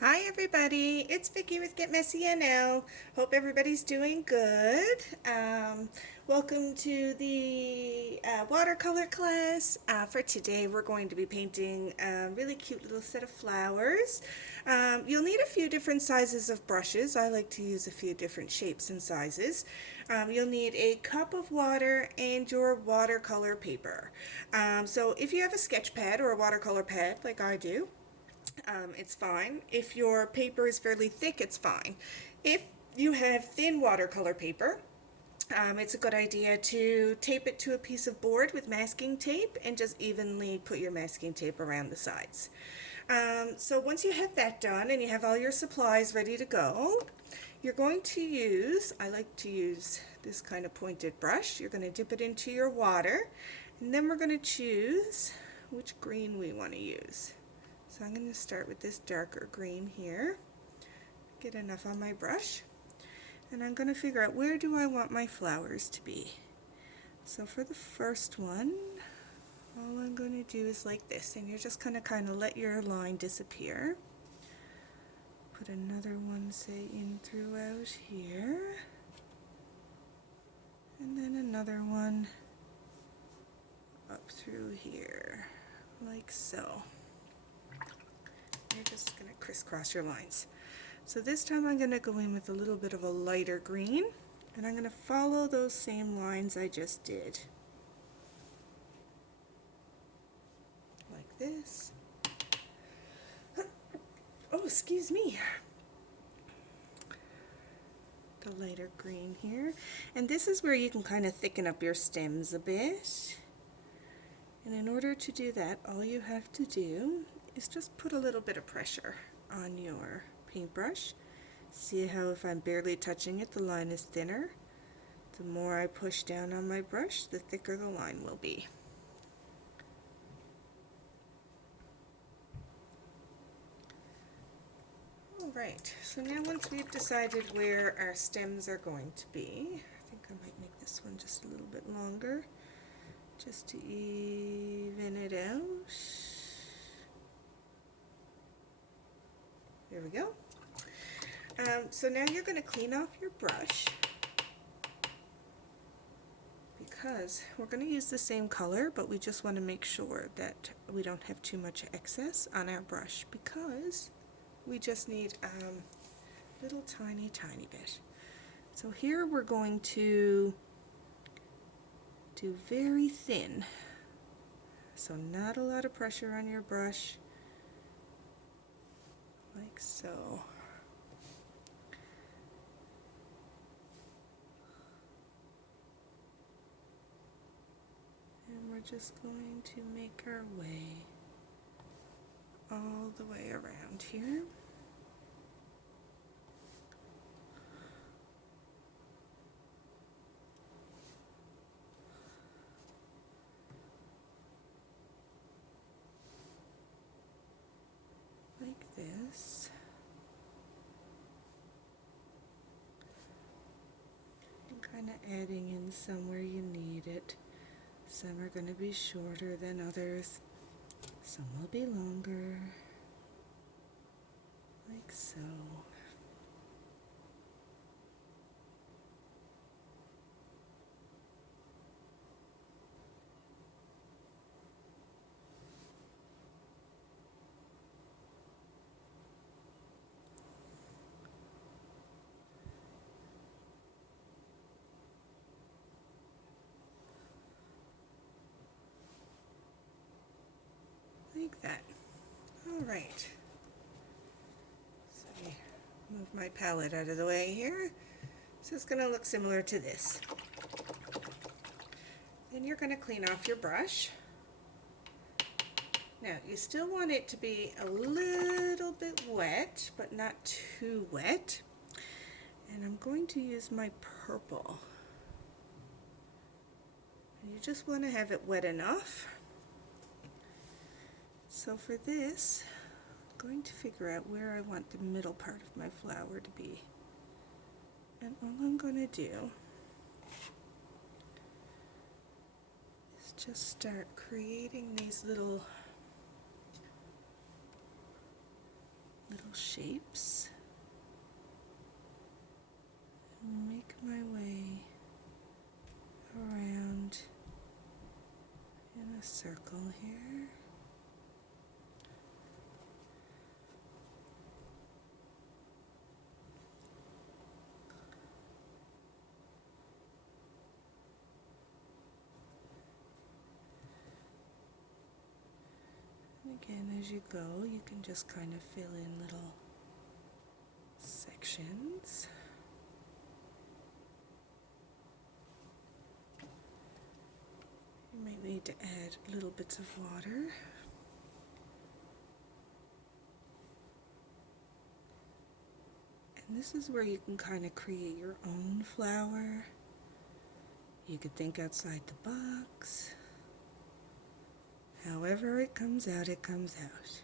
Hi everybody, it's Vicki with Get Messy NL. Hope everybody's doing good. Welcome to the watercolor class. For today we're going to be painting a really cute little set of flowers. You'll need a few different sizes of brushes. I like to use a few different shapes and sizes. You'll need a cup of water and your watercolor paper. So if you have a sketch pad or a watercolor pad like I do, it's fine. If your paper is fairly thick, it's fine. If you have thin watercolor paper, it's a good idea to tape it to a piece of board with masking tape and just evenly put your masking tape around the sides. So once you have that done and you have all your supplies ready to go, you're going to use, I like to use this kind of pointed brush. You're going to dip it into your water, and then we're going to choose which green we want to use. So I'm going to start with this darker green here, get enough on my brush, and I'm going to figure out where do I want my flowers to be. So for the first one, all I'm going to do is like this, and you're just going to kind of let your line disappear. Put another one, say, in throughout here, and then another one up through here, like so. You're just going to crisscross your lines. So this time I'm going to go in with a little bit of a lighter green, and I'm going to follow those same lines I just did. Like this. Oh, excuse me. The lighter green here. And this is where you can kind of thicken up your stems a bit. And in order to do that, all you have to do is just put a little bit of pressure on your paintbrush. See how if I'm barely touching it, the line is thinner. The more I push down on my brush, the thicker the line will be. Alright, so now once we've decided where our stems are going to be, I think I might make this one just a little bit longer, just to even it out. There we go. So now you're going to clean off your brush, because we're going to use the same color, but we just want to make sure that we don't have too much excess on our brush, because we just need a little tiny bit. So here we're going to do very thin, so not a lot of pressure on your brush, like so. And we're just going to make our way all the way around here. Like this. And kind of adding in some where you need it. Some are going to be shorter than others. Some will be longer. Like so. Like that. Alright. So I move my palette out of the way here. So it's going to look similar to this. Then you're going to clean off your brush. Now you still want it to be a little bit wet, but not too wet. And I'm going to use my purple. And you just want to have it wet enough. So for this, I'm going to figure out where I want the middle part of my flower to be. And all I'm going to do is just start creating these little little shapes. Make my way around in a circle here. And again, as you go, you can just kind of fill in little sections. You might need to add little bits of water. And this is where you can kind of create your own flower. You could think outside the box. However it comes out, it comes out.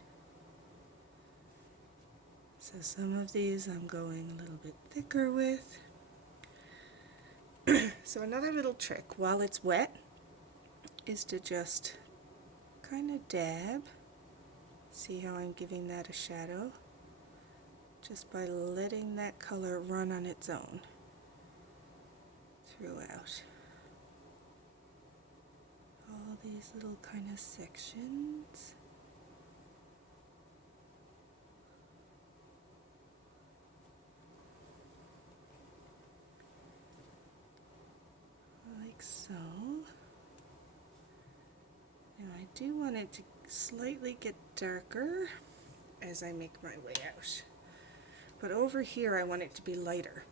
So some of these I'm going a little bit thicker with. So another little trick while it's wet is to just kind of dab. See how I'm giving that a shadow? Just by letting that color run on its own throughout. All these little kind of sections. Like so. Now I do want it to slightly get darker as I make my way out. But over here I want it to be lighter.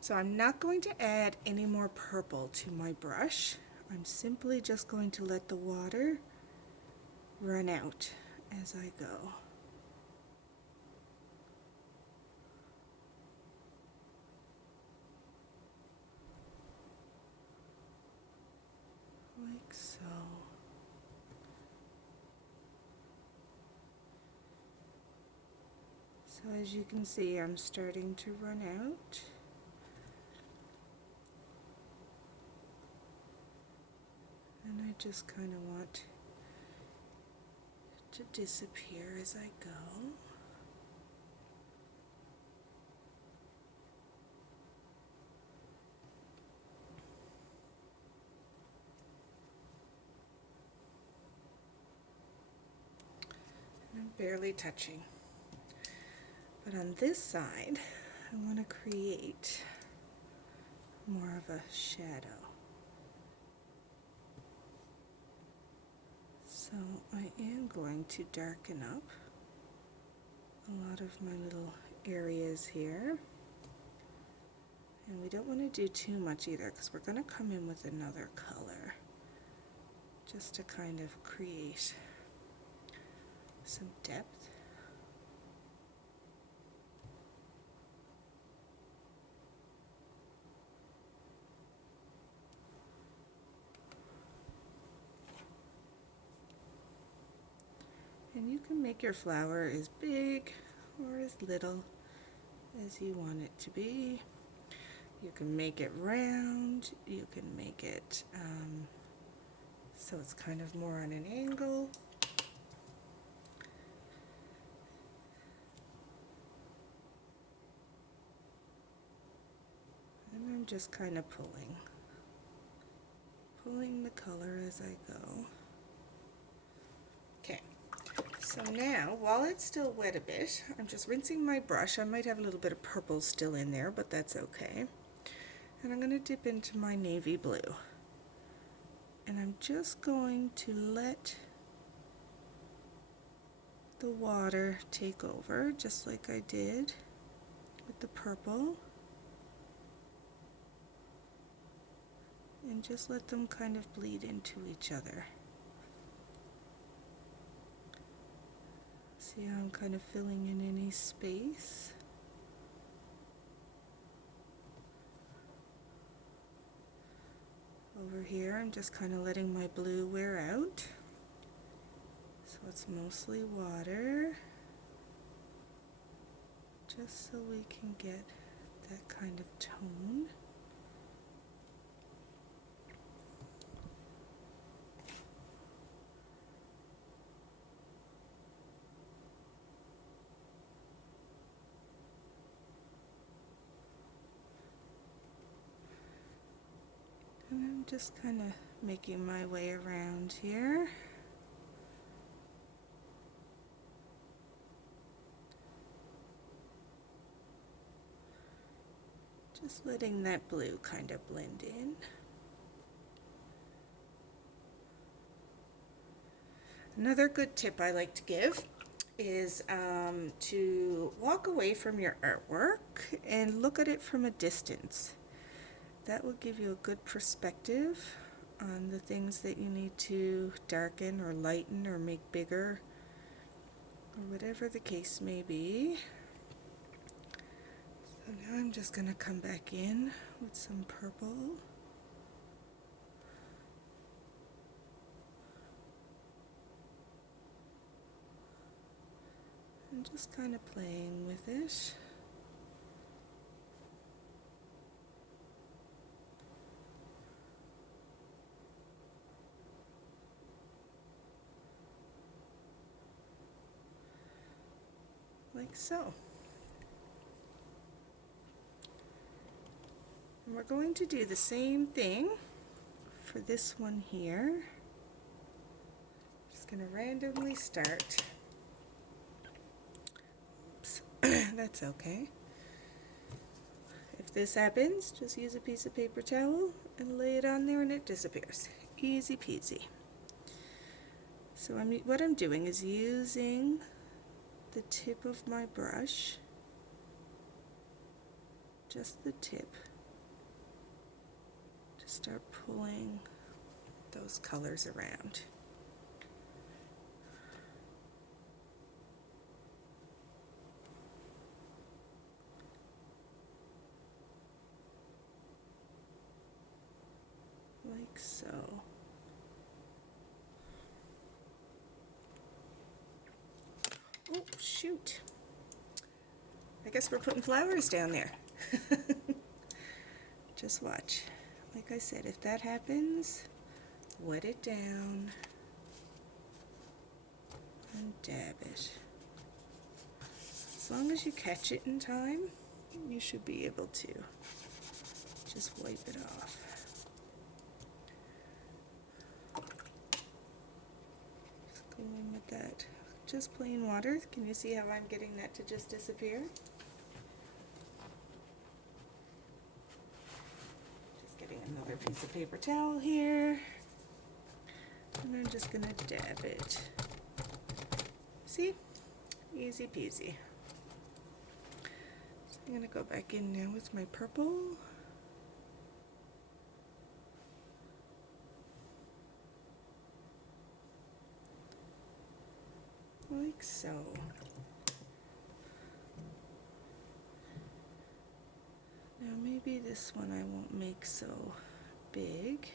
So I'm not going to add any more purple to my brush. I'm simply just going to let the water run out as I go. Like so. So as you can see, I'm starting to run out. And I just kind of want to disappear as I go. And I'm barely touching. But on this side, I want to create more of a shadow. So I am going to darken up a lot of my little areas here. And we don't want to do too much either because we're going to come in with another color just to kind of create some depth. And you can make your flower as big or as little as you want it to be. You can make it round, you can make it so it's kind of more on an angle. And I'm just kind of pulling the color as I go. Okay. So now, while it's still wet a bit, I'm just rinsing my brush. I might have a little bit of purple still in there, but that's okay. And I'm going to dip into my navy blue. And I'm just going to let the water take over, just like I did with the purple. And just let them kind of bleed into each other. See how I'm kind of filling in any space? Over here, I'm just kind of letting my blue wear out. So it's mostly water, just so we can get that kind of tone. just kind of making my way around here. Just letting that blue kind of blend in. Another good tip I like to give is to walk away from your artwork and look at it from a distance. That will give you a good perspective on the things that you need to darken or lighten or make bigger, or whatever the case may be. So now I'm just going to come back in with some purple. And just kind of playing with it. Like so. And we're going to do the same thing for this one here. Just going to randomly start. Oops, that's okay. If this happens, just use a piece of paper towel and lay it on there and it disappears. Easy peasy. So what I'm doing is using the tip of my brush, just the tip, to start pulling those colors around. Like so. Oh, shoot. I guess we're putting flowers down there. Just watch. Like I said, if that happens, wet it down and dab it. As long as you catch it in time, you should be able to just wipe it off. Just go in with that. Just plain water. Can you see how I'm getting that to just disappear? Just getting another piece of paper towel here. And I'm just going to dab it. See? Easy peasy. So I'm going to go back in now with my purple. Like so. Now maybe this one I won't make so big.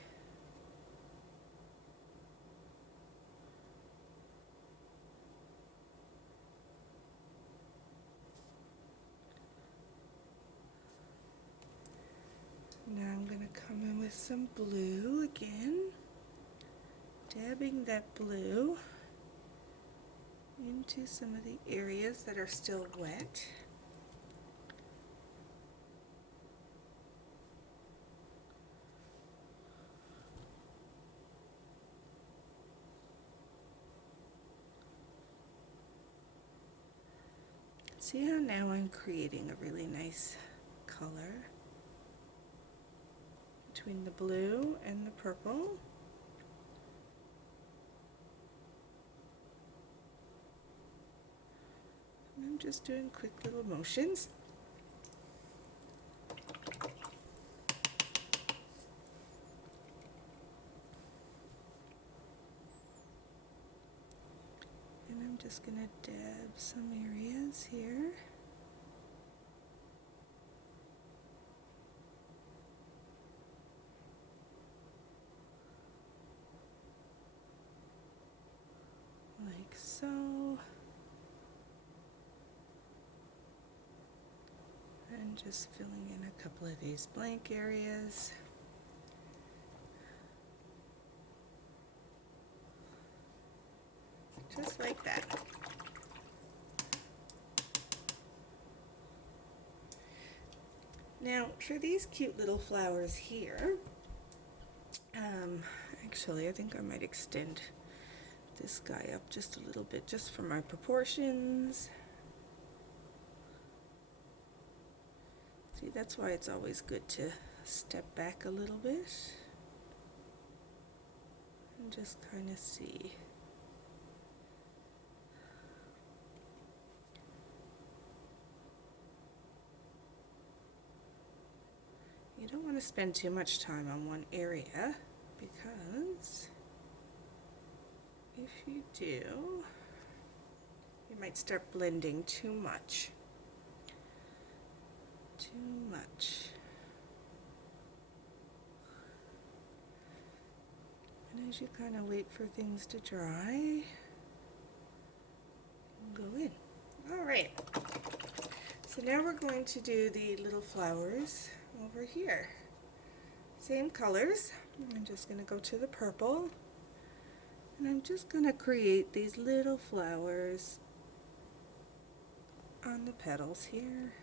Now I'm going to come in with some blue again, dabbing that blue into some of the areas that are still wet. See how now I'm creating a really nice color between the blue and the purple. And I'm just doing quick little motions. And I'm just going to dab some areas here. Like so. And just filling in a couple of these blank areas. Just like that. Now for these cute little flowers here, Actually, I think I might extend this guy up just a little bit, just for my proportions. See, that's why it's always good to step back a little bit and just kind of see. You don't want to spend too much time on one area, because if you do, you might start blending too much. Too much. And as you kind of wait for things to dry, go in. All right. So now we're going to do the little flowers over here. Same colors. I'm just going to go to the purple, and I'm just going to create these little flowers on the petals here.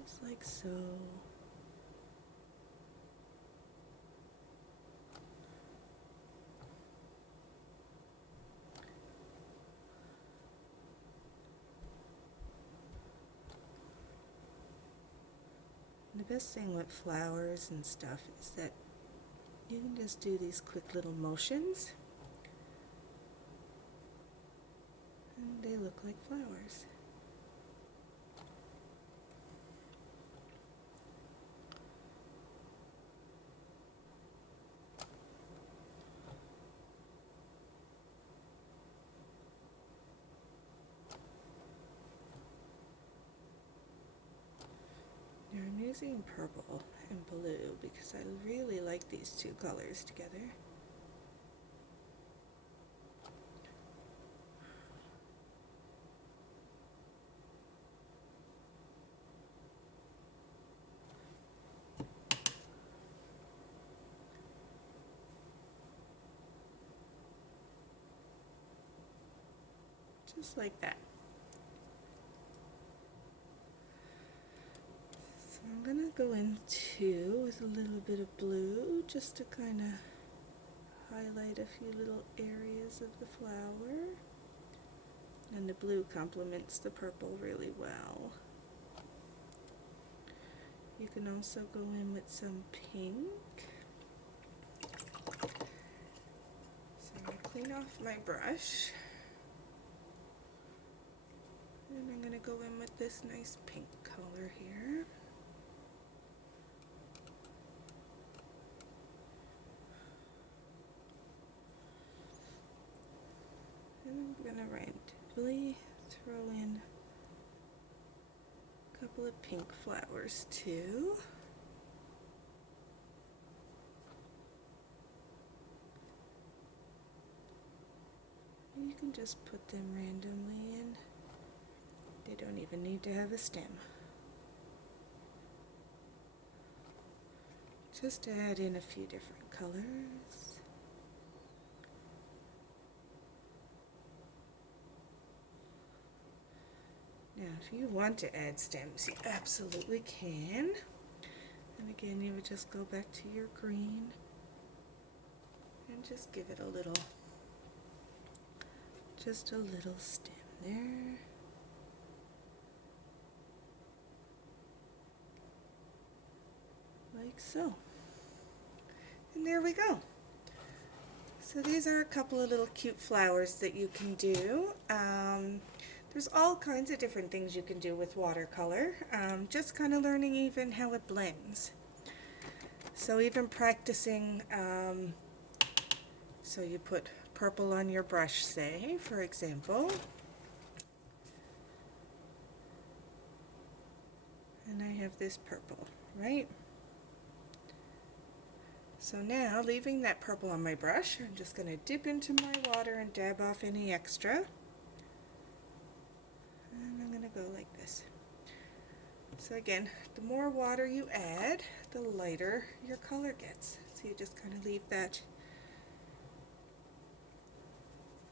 Just like so. The best thing with flowers and stuff is that you can just do these quick little motions and they look like flowers. Now I'm using purple and blue because I really like these two colors together. Just like that. So I'm going to go in too with a little bit of blue just to kind of highlight a few little areas of the flower. And the blue complements the purple really well. You can also go in with some pink. So I'm going to clean off my brush. And I'm going to go in with this nice pink color here. And I'm going to randomly throw in a couple of pink flowers too. You can just put them randomly in. They don't even need to have a stem. Just add in a few different colors. Now, if you want to add stems, you absolutely can. And again, you would just go back to your green and just give it a little, just a little stem there. Like so. And there we go. So these are a couple of little cute flowers that you can do. There's all kinds of different things you can do with watercolor. Just kind of learning even how it blends. So even practicing, so you put purple on your brush, say, for example. And I have this purple, right? So now, leaving that purple on my brush, I'm just going to dip into my water and dab off any extra. And I'm going to go like this. So again, the more water you add, the lighter your color gets. So you just kind of leave that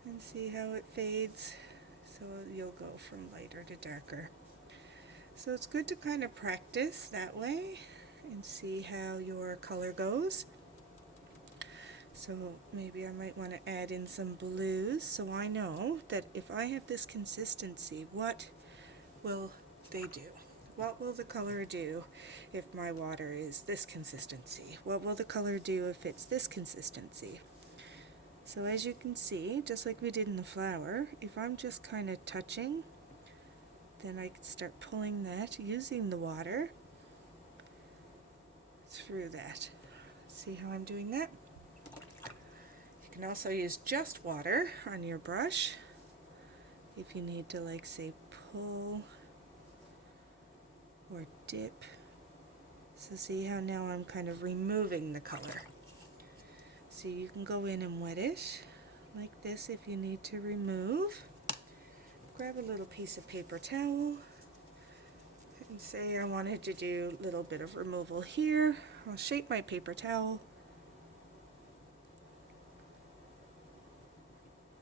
and see how it fades. So you'll go from lighter to darker. So it's good to kind of practice that way and see how your color goes. So maybe I might want to add in some blues so I know that if I have this consistency, what will they do? What will the color do if my water is this consistency? What will the color do if it's this consistency? So as you can see, just like we did in the flower, if I'm just kind of touching, then I can start pulling that using the water through that. See how I'm doing that? You can also use just water on your brush if you need to, like, say, pull or dip. So see how now I'm kind of removing the color. So you can go in and wet it like this if you need to remove. Grab a little piece of paper towel and say I wanted to do a little bit of removal here. I'll shape my paper towel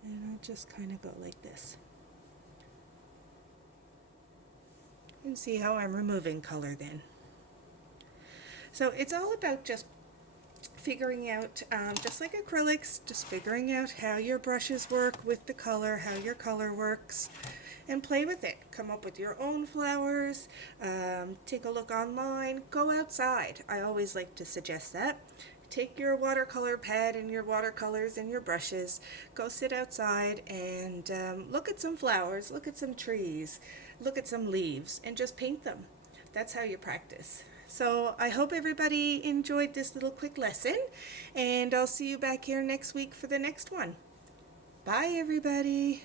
and I'll just kind of go like this. And see how I'm removing color then. So it's all about just figuring out, just like acrylics, just figuring out how your brushes work with the color, how your color works, and play with it. Come up with your own flowers, take a look online, go outside. I always like to suggest that. Take your watercolor pad and your watercolors and your brushes, go sit outside and look at some flowers, look at some trees, look at some leaves, and just paint them. That's how you practice. So I hope everybody enjoyed this little quick lesson, and I'll see you back here next week for the next one. Bye, everybody.